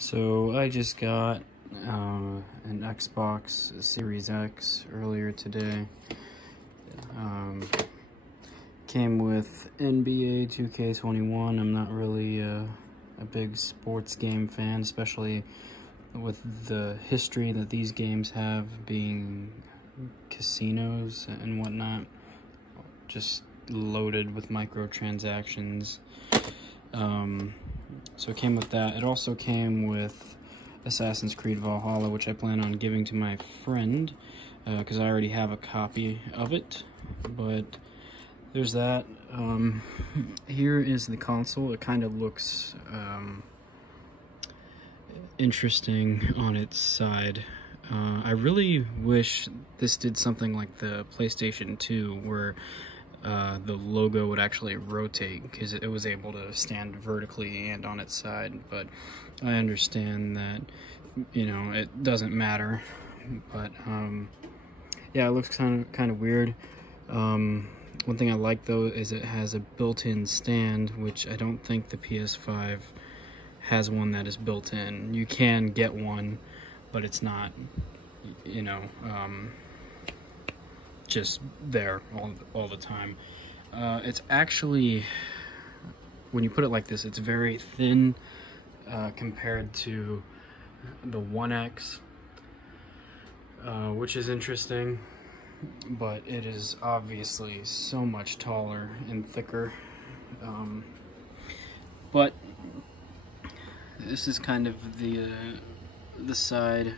So I just got an Xbox Series X earlier today. Came with NBA 2K21. I'm not really a big sports game fan, especially with the history that these games have, being casinos and whatnot, just loaded with microtransactions. So it came with that. It also came with Assassin's Creed Valhalla, which I plan on giving to my friend, because I already have a copy of it. But there's that. Here is the console. It kind of looks interesting on its side. I really wish this did something like the PlayStation 2, where the logo would actually rotate, because it was able to stand vertically and on its side. But I understand that, you know, it doesn't matter. But yeah, it looks kind of weird. One thing I like though is it has a built-in stand, which I don't think the PS5 has one that is built in. You can get one, but it's not, you know, just there all the time. It's actually, when you put it like this, it's very thin compared to the One X, which is interesting, but it is obviously so much taller and thicker. But this is kind of the side,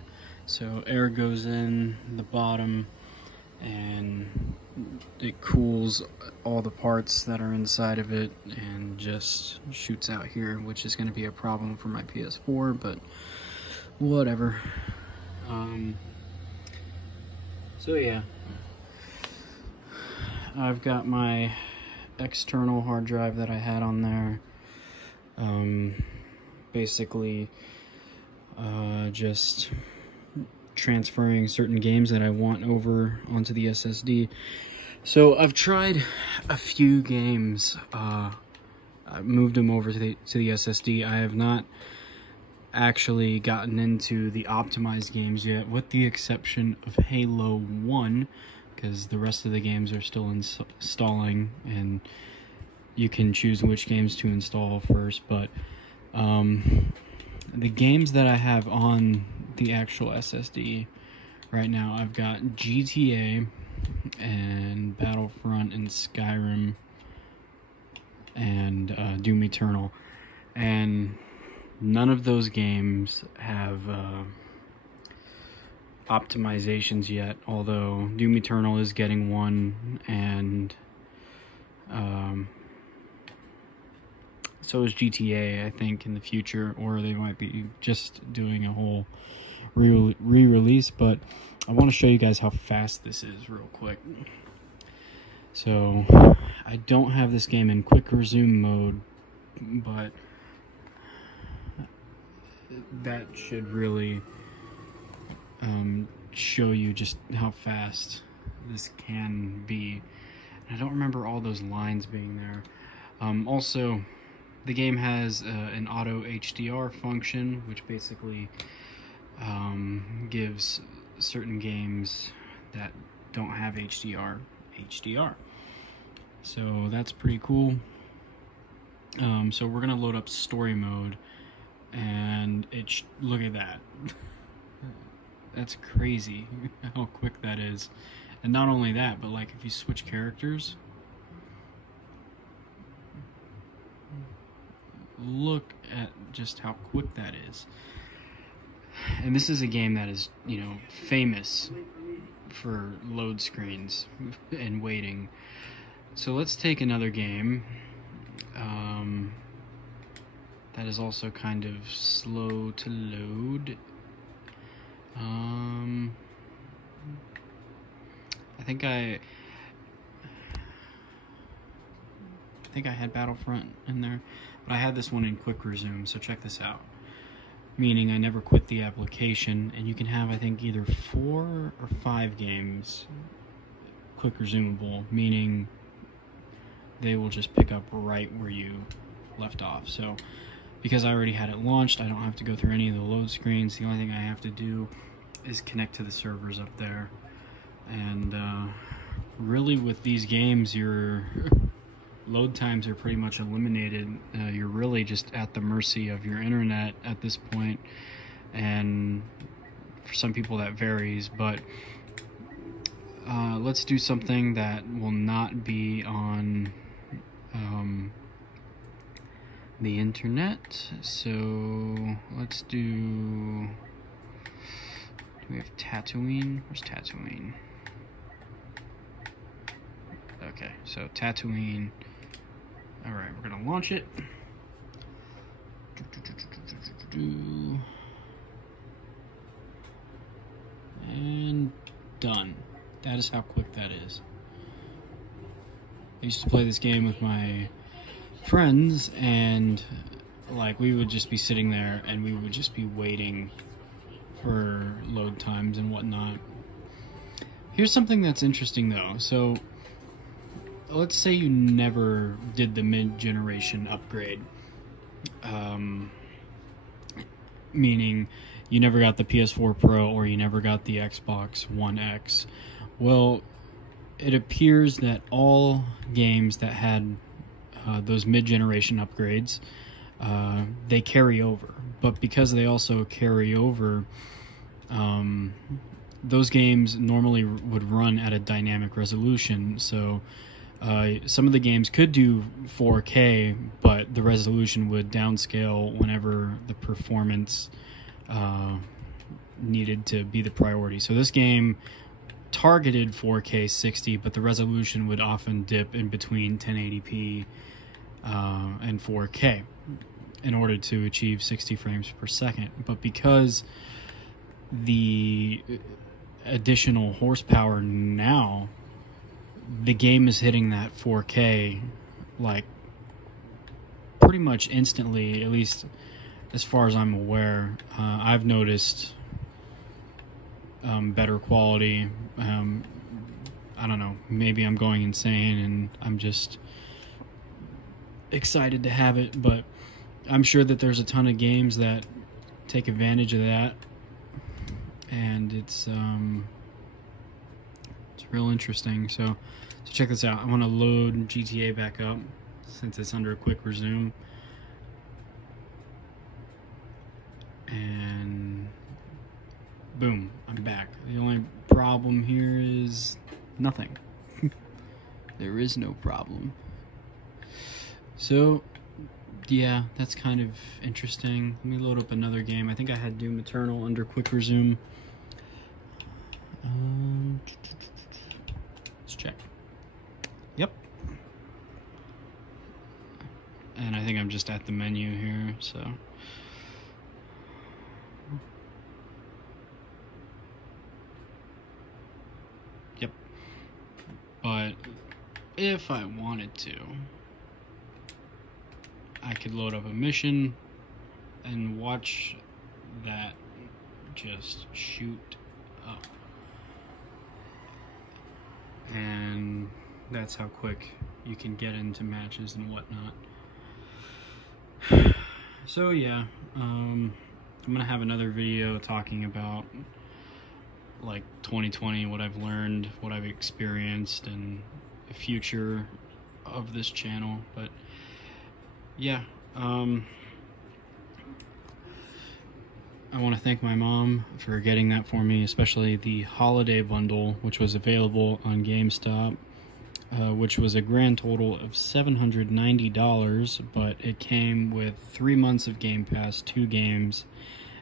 so air goes in the bottom and it cools all the parts that are inside of it and just shoots out here, which is going to be a problem for my PS4, but whatever. So yeah, I've got my external hard drive that I had on there. Basically just transferring certain games that I want over onto the SSD. So I've tried a few games. I moved them over to the SSD. I have not actually gotten into the optimized games yet, with the exception of Halo 1, because the rest of the games are still installing, and you can choose which games to install first. But the games that I have on the actual SSD right now, I've got GTA and Battlefront and Skyrim and Doom Eternal, and none of those games have optimizations yet, although Doom Eternal is getting one, and so is GTA, I think, in the future, or they might be just doing a whole re-release. But I want to show you guys how fast this is real quick. So I don't have this game in quick resume mode, but that should really show you just how fast this can be. I don't remember all those lines being there. Also, the game has an auto HDR function, which basically gives certain games that don't have HDR. So that's pretty cool. So we're gonna load up story mode, and look at that. That's crazy how quick that is. And not only that, but like if you switch characters, look at just how quick that is. And this is a game that is, you know, famous for load screens and waiting. So let's take another game that is also kind of slow to load. I think I had Battlefront in there, but I had this one in quick resume, so check this out. Meaning I never quit the application, and you can have, I think, either 4 or 5 games quick resumable, meaning they will just pick up right where you left off. So because I already had it launched, I don't have to go through any of the load screens. The only thing I have to do is connect to the servers up there. And really with these games, your load times are pretty much eliminated. You're really just at the mercy of your internet at this point, and for some people that varies, but let's do something that will not be on the internet. So let's do we have Tatooine? Where's Tatooine? Okay, so Tatooine. Alright, we're gonna launch it. And done. That is how quick that is. I used to play this game with my friends, and like we would just be sitting there and we would just be waiting for load times and whatnot. Here's something that's interesting though. So let's say you never did the mid-generation upgrade, meaning you never got the PS4 Pro or you never got the Xbox One X. Well, it appears that all games that had those mid-generation upgrades, they carry over. But because they also carry over, those games normally would run at a dynamic resolution. So some of the games could do 4K, but the resolution would downscale whenever the performance needed to be the priority. So this game targeted 4K 60, but the resolution would often dip in between 1080p and 4K in order to achieve 60 frames per second. But because the additional horsepower now, the game is hitting that 4K like pretty much instantly, at least as far as I'm aware. I've noticed better quality. I don't know, maybe I'm going insane and I'm just excited to have it, but I'm sure that there's a ton of games that take advantage of that, and it's real interesting. So check this out. I want to load GTA back up since it's under a quick resume, and boom, I'm back. The only problem here is nothing. There is no problem. So yeah, that's kind of interesting. Let me load up another game. I think I had Doom Eternal under quick resume. Let's check. Yep. And I think I'm just at the menu here, so. Yep. But if I wanted to, I could load up a mission and watch that just shoot up. And that's how quick you can get into matches and whatnot. So yeah, I'm gonna have another video talking about like 2020, what I've learned, what I've experienced, and the future of this channel. But yeah, I want to thank my mom for getting that for me, especially the holiday bundle, which was available on GameStop, which was a grand total of $790, but it came with 3 months of Game Pass, 2 games,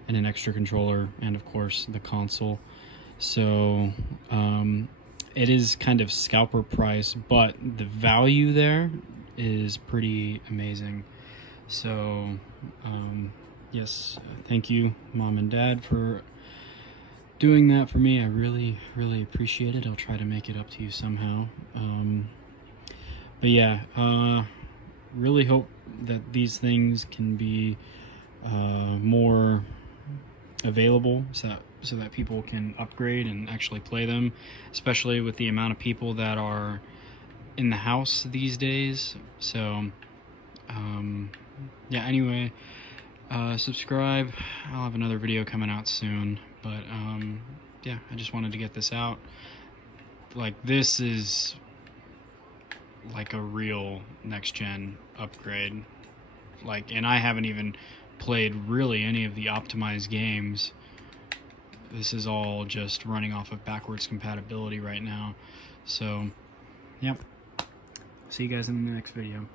and an extra controller, and of course the console. So it is kind of scalper price, but the value there is pretty amazing. So yes, thank you, Mom and Dad, for doing that for me. I really, really appreciate it. I'll try to make it up to you somehow. But yeah, really hope that these things can be more available so that people can upgrade and actually play them, especially with the amount of people that are in the house these days. So yeah, anyway, Subscribe. I'll have another video coming out soon, but yeah, I just wanted to get this out. Like, this is like a real next-gen upgrade. Like, and I haven't even played really any of the optimized games. This is all just running off of backwards compatibility right now. So, yep. See you guys in the next video.